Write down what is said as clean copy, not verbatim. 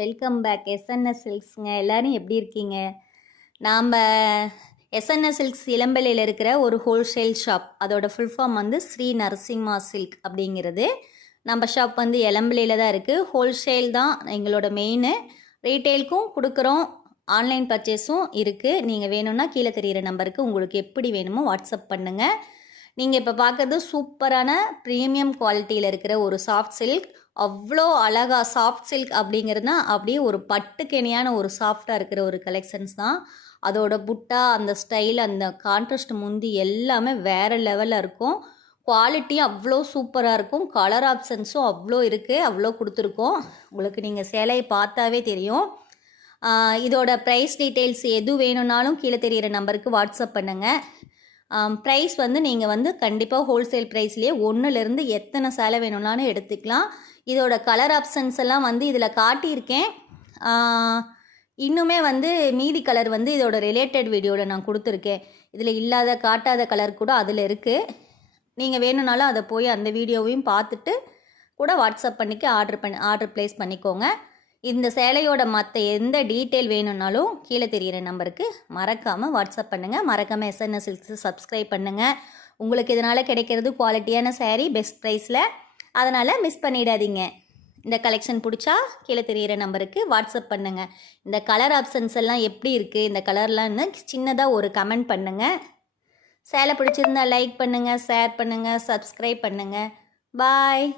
Welcome back SNS சில்க்ஸுங்க. எல்லோரும் எப்படி இருக்கீங்க? நாம் எஸ்என்எஸ் சில்க்ஸ் இளம்பிள்ளையில் இருக்கிற ஒரு ஹோல்சேல் ஷாப். அதோட ஃபுல் ஃபார்ம் வந்து ஸ்ரீ நரசிம்மா சில்க் அப்படிங்கிறது. நம்ம ஷாப் வந்து இளம்பிள்ளையில் தான் இருக்குது. ஹோல்சேல் தான் எங்களோட மெயின். ரீட்டெயிலுக்கும் கொடுக்குறோம், ஆன்லைன் பர்ச்சேஸும் இருக்குது. நீங்கள் வேணும்னா கீழே தெரிகிற நம்பருக்கு உங்களுக்கு எப்படி வேணுமோ வாட்ஸ்அப் பண்ணுங்கள். நீங்கள் இப்போ பார்க்குறது சூப்பரான ப்ரீமியம் குவாலிட்டியில் இருக்கிற ஒரு சாஃப்ட் சில்க். அவ்வளோ அழகாக சாஃப்ட் சில்க் அப்படிங்கிறதுனா அப்படியே ஒரு பட்டுக்கெணியான ஒரு சாஃப்டாக இருக்கிற ஒரு கலெக்ஷன்ஸ் தான். அதோட புட்டா, அந்த ஸ்டைல், அந்த கான்ட்ராஸ்ட் முந்தி எல்லாமே வேறு லெவலில் இருக்கும். குவாலிட்டியும் அவ்வளோ சூப்பராக இருக்கும். கலர் ஆப்ஷன்ஸும் அவ்வளோ இருக்குது, அவ்வளோ கொடுத்துருக்கோம். உங்களுக்கு நீங்கள் சேலையை பார்த்தாவே தெரியும். இதோட ப்ரைஸ் டீட்டெயில்ஸ் எது வேணும்னாலும் கீழே தெரிகிற நம்பருக்கு வாட்ஸ்அப் பண்ணுங்கள். ப்ரைஸ் வந்து நீங்கள் வந்து கண்டிப்பாக ஹோல்சேல் ப்ரைஸ்லேயே ஒன்றுலேருந்து எத்தனை சேலை வேணும்னாலும் எடுத்துக்கலாம். இதோட கலர் ஆப்ஷன்ஸ் எல்லாம் வந்து இதில் காட்டியிருக்கேன். இன்னுமே வந்து மீதி கலர் வந்து இதோட ரிலேட்டட் வீடியோவில் நான் கொடுத்துருக்கேன். இதில் இல்லாத காட்டாத கலர் கூட அதில் இருக்குது. நீங்கள் வேணும்னாலும் அதை போய் அந்த வீடியோவையும் பார்த்துட்டு கூட வாட்ஸ்அப் பண்ணிக்க ஆர்டர் ப்ளேஸ் பண்ணிக்கோங்க. இந்த சேலையோட மற்ற எந்த டீட்டெயில் வேணும்னாலும் கீழே தெரிகிற நம்பருக்கு மறக்காமல் வாட்ஸ்அப் பண்ணுங்கள். மறக்காமல் எஸ்என்எஸ் சில்க்ஸ் சப்ஸ்கிரைப் பண்ணுங்கள். உங்களுக்கு இதனால் கிடைக்கிறது குவாலிட்டியான சேரீ பெஸ்ட் ப்ரைஸில். அதனால் மிஸ் பண்ணிடாதீங்க. இந்த கலெக்ஷன் பிடிச்சா கீழே தெரிகிற நம்பருக்கு வாட்ஸ்அப் பண்ணுங்கள். இந்த கலர் ஆப்ஷன்ஸ் எல்லாம் எப்படி இருக்குது, இந்த கலர்லாம்னு சின்னதாக ஒரு கமெண்ட் பண்ணுங்கள். சேலை பிடிச்சிருந்தா லைக் பண்ணுங்கள், ஷேர் பண்ணுங்கள், சப்ஸ்கிரைப் பண்ணுங்கள். பாய்.